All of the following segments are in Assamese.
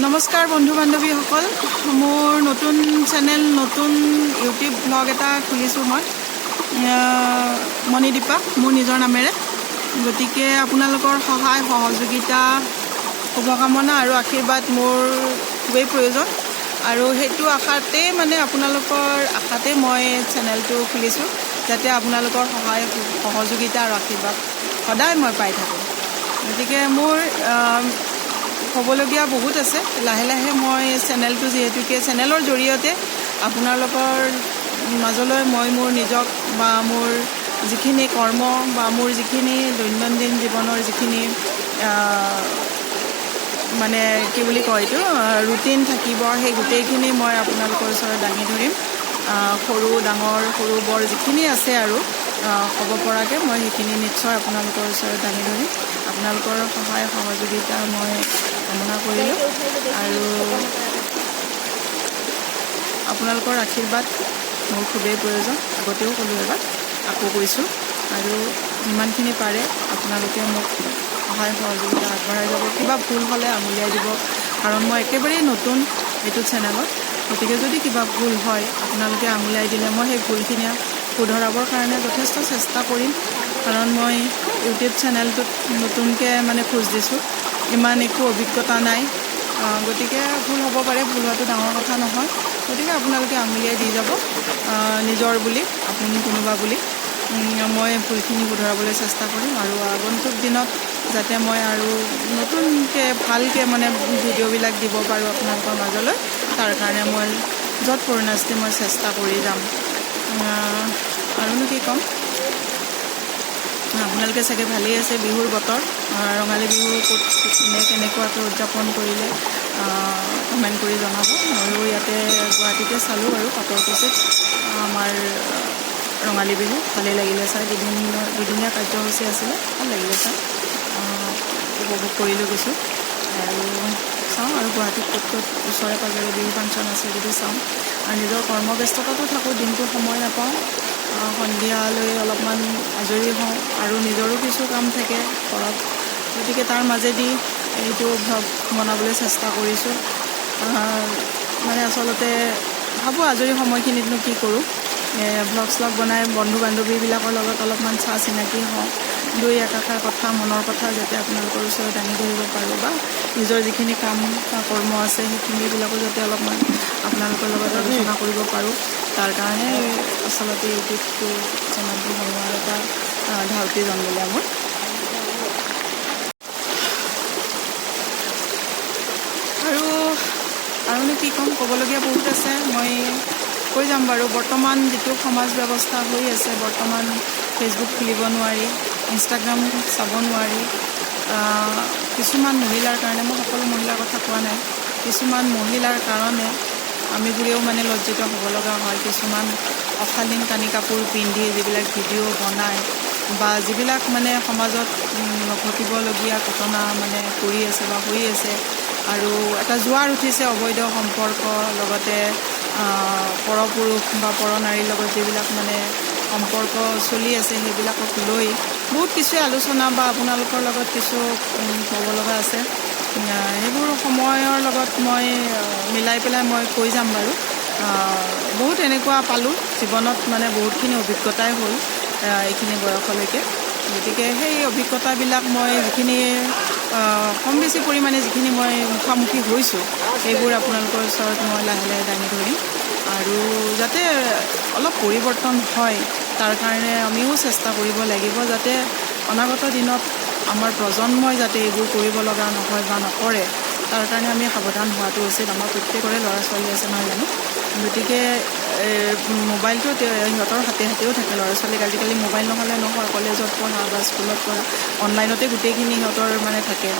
নমস্কাৰ বন্ধু বান্ধৱীসকল, মোৰ নতুন চেনেল নতুন ইউটিউব ব্লগ এটা খুলিছোঁ মই মণিদীপা মোৰ নিজৰ নামেৰে। গতিকে আপোনালোকৰ সহায় সহযোগিতা শুভকামনা আৰু আশীৰ্বাদ মোৰ খুবেই প্ৰয়োজন, আৰু সেইটো আশাতেই আপোনালোকৰ আশাতে মই চেনেলটো খুলিছোঁ, যাতে আপোনালোকৰ সহায় সহযোগিতা আৰু আশীৰ্বাদ সদায় মই পাই থাকোঁ। গতিকে মোৰ ক'বলগীয়া বহুত আছে। লাহে লাহে মই চেনেলটো যিহেতুকে চেনেলৰ জৰিয়তে আপোনালোকৰ মাজলৈ মই মোৰ নিজক বা মোৰ যিখিনি কৰ্ম বা মোৰ যিখিনি দৈনন্দিন জীৱনৰ যিখিনি কি বুলি কয় এইটো ৰুটিন থাকিব, সেই গোটেইখিনি মই আপোনালোকৰ ওচৰত দাঙি ধৰিম। সৰু ডাঙৰ সৰু বৰ যিখিনি আছে আৰু ক'ব পৰাকৈ মই সেইখিনি নিশ্চয় আপোনালোকৰ ওচৰত দাঙি ধৰিম। আপোনালোকৰ সহায় সহযোগিতা মই কামনা কৰিলোঁ, আৰু আপোনালোকৰ আশীৰ্বাদ মোৰ খুবেই প্ৰয়োজন। আগতেও ক'লোঁ, এবাৰ আকৌ কৈছোঁ, আৰু যিমানখিনি পাৰে আপোনালোকে মোক সহায় সহযোগিতা আগবঢ়াই যাব। কিবা ভুল হ'লে আঙুলিয়াই দিব, কাৰণ মই একেবাৰেই নতুন এইটো চেনেলত। গতিকে যদি কিবা ভুল হয় আপোনালোকে আঙুলিয়াই দিলে মই সেই ভুলখিনি শুধৰাবৰ কাৰণে যথেষ্ট চেষ্টা কৰিম, কাৰণ মই ইউটিউব চেনেলটোত নতুনকৈ খোজ দিছোঁ, ইমান একো অভিজ্ঞতা নাই। গতিকে ভুল হ'ব পাৰে, ভুল হোৱাটো ডাঙৰ কথা নহয়। গতিকে আপোনালোকে আঙুলিয়াই দি যাব, নিজৰ বুলি, আপুনি কোনোবা বুলি। মই ভুলখিনি শুধৰাবলৈ চেষ্টা কৰিম, আৰু আগন্তুক দিনত যাতে মই আৰু নতুনকৈ ভালকৈ ভিডিঅ'বিলাক দিব পাৰোঁ আপোনালোকৰ মাজলৈ, তাৰ কাৰণে মই য'ত পৰিণাস্তি মই চেষ্টা কৰি যাম। আৰুনো কি ক'ম, আপোনালোকে চাগে ভালেই আছে। বিহুৰ বতৰ, ৰঙালী বিহু ক'ত কেনেকুৱাকৈ উদযাপন কৰিলে কমেণ্ট কৰি জনাব। ময়ো ইয়াতে গুৱাহাটীতে চালোঁ আৰু পাটৰকুছিত আমাৰ ৰঙালী বিহু। ভালেই লাগিলে চাই, দুদিনীয়া কাৰ্যসূচী আছিলে, ভাল লাগিলে চাই, উপভোগ কৰিলোঁ গৈছোঁ। আৰু চাওঁ আৰু গুৱাহাটীত ক'ত ক'ত ওচৰে পাঁজৰে বিহু ফাংচন আছে যদি চাওঁ। আৰু নিজৰ কৰ্মব্যস্ততাতো থাকোঁ, দিনটো সময় নাপাওঁ। সন্ধিয়ালৈ অলপমান আজৰি হওঁ, আৰু নিজৰো কিছু কাম থাকে ঘৰত। গতিকে তাৰ মাজেদি এইটো ভ্লগ বনাবলৈ চেষ্টা কৰিছোঁ। আচলতে ভাবোঁ আজৰি সময়খিনিতনো কি কৰোঁ, ভ্লগ শ্লগ বনাই বন্ধু বান্ধৱীবিলাকৰ লগত অলপমান চা চিনাকি হওঁ, দুই একাষাৰ কথা, মনৰ কথা যাতে আপোনালোকৰ ওচৰত দাঙি ধৰিব পাৰোঁ, বা নিজৰ যিখিনি কাম বা কৰ্ম আছে সেইখিনিবিলাকো যাতে অলপমান আপোনালোকৰ লগত আলোচনা কৰিব পাৰোঁ। তাৰ কাৰণে আচলতে ইউটিউবটো চেনেলটো বনোৱাৰ এটা ধাউতি জন্মিলে মোৰ। আৰুনো কি ক'ম, ক'বলগীয়া বহুত আছে, মই কৈ যাম বাৰু। বৰ্তমান যিটো সমাজ ব্যৱস্থা হৈ আছে, বৰ্তমান ফেচবুক খুলিব নোৱাৰি, ইনষ্টাগ্ৰাম চাব নোৱাৰি। কিছুমান মহিলাৰ কাৰণে, মই সকলো মহিলাৰ কথা কোৱা নাই, কিছুমান মহিলাৰ কাৰণে আমিবোৰেও লজ্জিত হ'ব লগা হয়। কিছুমান অশালীন কানি কাপোৰ পিন্ধি যিবিলাক ভিডিঅ' বনায়, বা যিবিলাক সমাজত নঘটিবলগীয়া ঘটনা কৰি আছে বা হৈ আছে, আৰু এটা জোৱাৰ উঠিছে অবৈধ সম্পৰ্ক, লগতে পৰপুৰুষ বা পৰনাৰীৰ লগত যিবিলাক সম্পৰ্ক চলি আছে, সেইবিলাকক লৈ বহুত কিছুৱে আলোচনা বা আপোনালোকৰ লগত কিছু ক'ব লগা আছে। সেইবোৰ সময়ৰ লগত মই মিলাই পেলাই মই কৈ যাম বাৰু। বহুত এনেকুৱা পালোঁ জীৱনত, বহুতখিনি অভিজ্ঞতাই হ'ল এইখিনি বয়সলৈকে। গতিকে সেই অভিজ্ঞতাবিলাক মই যিখিনি কম বেছি পৰিমাণে যিখিনি মই মুখামুখি হৈছোঁ, সেইবোৰ আপোনালোকৰ ওচৰত মই লাহে লাহে দাঙি ধৰিম, আৰু যাতে অলপ পৰিৱৰ্তন হয় তাৰ কাৰণে আমিও চেষ্টা কৰিব লাগিব, যাতে অনাগত দিনত আমাৰ প্ৰজন্মই যাতে এইবোৰ কৰিব লগা নহয় বা নকৰে, তাৰ কাৰণে আমি সাৱধান হোৱাটো উচিত। আমাৰ প্ৰত্যেকৰে ল'ৰা ছোৱালী আছে নহয় জানো। গতিকে মোবাইলটো সিহঁতৰ হাতে হাতেও থাকে ল'ৰা ছোৱালীক। আজিকালি মোবাইল নহ'লে নহয়, কলেজত পঢ়া বা স্কুলত পঢ়া, অনলাইনতে গোটেইখিনি সিহঁতৰ থাকে।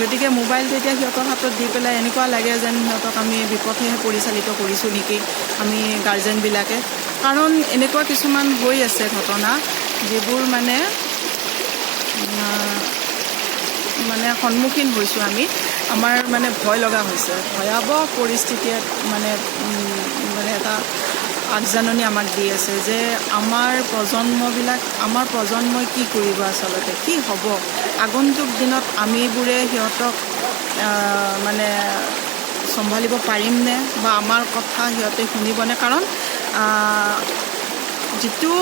গতিকে মোবাইলটো এতিয়া সিহঁতৰ হাতত দি পেলাই এনেকুৱা লাগে যেন সিহঁতক আমি বিপথেহে পৰিচালিত কৰিছোঁ নেকি আমি গাৰ্জেনবিলাকে। কাৰণ এনেকুৱা কিছুমান হৈ আছে ঘটনা, যিবোৰ সন্মুখীন হৈছোঁ আমি, আমাৰ ভয় লগা হৈছে। ভয়াৱহ পৰিস্থিতিয়ে এটা আগজাননী আমাক দি আছে যে আমাৰ প্ৰজন্মই কি কৰিব, আচলতে কি হ'ব আগন্তুক দিনত। আমিবোৰে সিহঁতক চম্ভালিব পাৰিমনে বা আমাৰ কথা সিহঁতে শুনিবনে কাৰণ যিটো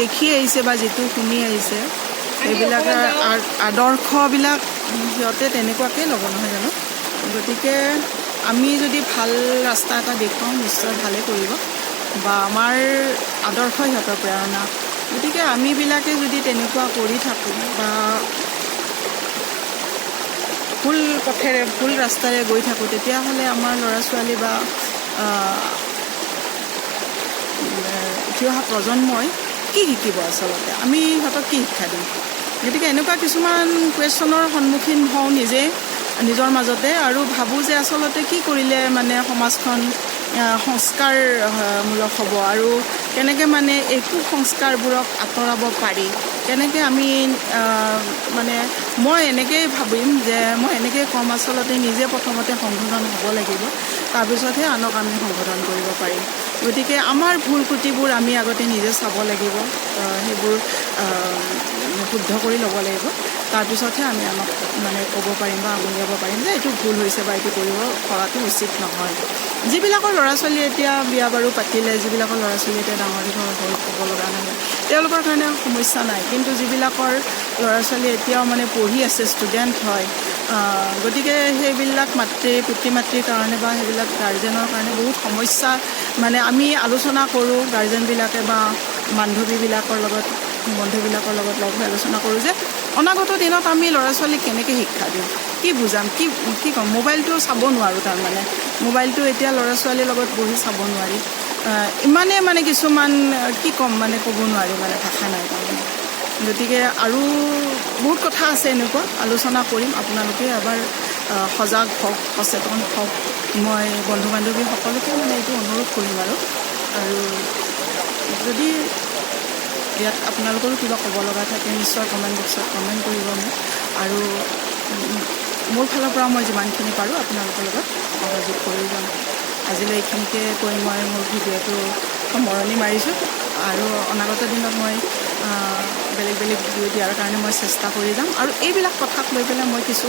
দেখি আহিছে বা যিটো শুনি আহিছে সেইবিলাকৰ আদৰ্শবিলাক সিহঁতে তেনেকুৱাকৈ ল'ব নহয় জানো গতিকে আমি যদি ভাল ৰাস্তা এটা দেখুৱাওঁ নিশ্চয় ভালেই কৰিব বা আমাৰ আদৰ্শ সিহঁতৰ প্ৰেৰণা গতিকে আমিবিলাকে যদি তেনেকুৱা কৰি থাকোঁ বা ভুল পথেৰে ভুল ৰাস্তাৰে গৈ থাকোঁ তেতিয়াহ'লে আমাৰ ল'ৰা ছোৱালী বা উঠি অহা প্ৰজন্মই কি শিকিব আচলতে আমি সিহঁতক কি শিক্ষা দিম গতিকে এনেকুৱা কিছুমান কুৱেশ্যনৰ সন্মুখীন হওঁ নিজে নিজৰ মাজতে আৰু ভাবোঁ যে আচলতে কি কৰিলে মানে সমাজখন সংস্কাৰমূলক হ'ব আৰু কেনেকৈ মানে এই কুসংস্কাৰবোৰক আঁতৰাব পাৰি কেনেকৈ আমি মানে মই এনেকৈয়ে ভাবিম যে মই এনেকৈ ক'ম আচলতে নিজে প্ৰথমতে সংশোধন হ'ব লাগিব তাৰপিছতহে আনক আমি সংশোধন কৰিব পাৰিম গতিকে আমাৰ ভুল ক্ৰুটিবোৰ আমি আগতে নিজে চাব লাগিব সেইবোৰ শুদ্ধ কৰি ল'ব লাগিব তাৰপিছতহে আমি আনক মানে ক'ব পাৰিম বা আঙুলিয়াব পাৰিম যে এইটো ভুল হৈছে বা এইটো কৰিব কৰাটো উচিত নহয় যিবিলাকৰ ল'ৰা ছোৱালী এতিয়া বিয়া বাৰু পাতিলে যিবিলাকৰ ল'ৰা ছোৱালী এতিয়া ডাঙৰ দীঘল হৈ ক'ব লগা নহয় তেওঁলোকৰ কাৰণে সমস্যা নাই কিন্তু যিবিলাকৰ ল'ৰা ছোৱালী এতিয়াও মানে পঢ়ি আছে ষ্টুডেণ্ট হয় গতিকে সেইবিলাক পিতৃ মাতৃৰ কাৰণে বা সেইবিলাক গাৰ্জেনৰ কাৰণে বহুত সমস্যা মানে আমি আলোচনা কৰোঁ গাৰ্জেনবিলাকে বা বন্ধুবিলাকৰ লগত লগ হৈ আলোচনা কৰোঁ যে অনাগত দিনত আমি ল'ৰা ছোৱালীক কেনেকৈ শিক্ষা দিওঁ কি বুজাম কি ক'ম মোবাইলটো চাব নোৱাৰোঁ তাৰমানে মোবাইলটো এতিয়া ল'ৰা ছোৱালীৰ লগত বহি চাব নোৱাৰি ইমানেই মানে কিছুমান কি ক'ম মানে ক'ব নোৱাৰি মানে ভাষা নাই তাৰমানে গতিকে আৰু বহুত কথা আছে এনেকুৱা আলোচনা কৰিম আপোনালোকে এবাৰ সজাগ হওক সচেতন হওক মই বন্ধু বান্ধৱী সকলোকে মানে এইটো অনুৰোধ কৰিম আৰু যদি ইয়াত আপোনালোকৰো কিবা ক'ব লগা থাকে নিশ্চয় কমেণ্ট বক্সত কমেণ্ট কৰিব মোক আৰু মোৰ ফালৰ পৰা মই যিমানখিনি পাৰোঁ আপোনালোকৰ লগত সহযোগ কৰি যাম আজিলৈ এইখিনিকে কৈ মই মোৰ ভিডিঅ'টো সামৰণি মাৰিছোঁ আৰু অনাগত দিনত মই বেলেগ ভিডিঅ' দিয়াৰ কাৰণে মই চেষ্টা কৰি যাম আৰু এইবিলাক কথাক লৈ পেলাই মই কিছু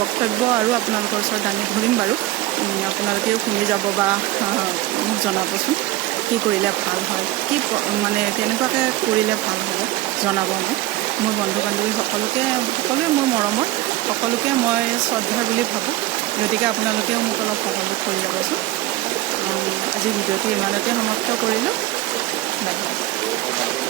বক্তব্য আৰু আপোনালোকৰ ওচৰত দাঙি ধৰিম বাৰু আপোনালোকেও শুনি যাব বা মোক জনাবচোন কি কৰিলে ভাল হয় কি মানে কেনেকুৱাকৈ কৰিলে ভাল হ'ব জনাব মোক মোৰ বন্ধু বান্ধৱী সকলোৱে মোৰ মৰমৰ সকলোকে মই শ্ৰদ্ধা বুলি ভাবোঁ গতিকে আপোনালোকেও মোক অলপ সহযোগ কৰি যাবচোন আজি ভিডিঅ'টো ইমানতে সমাপ্ত কৰিলোঁ ধন্যবাদ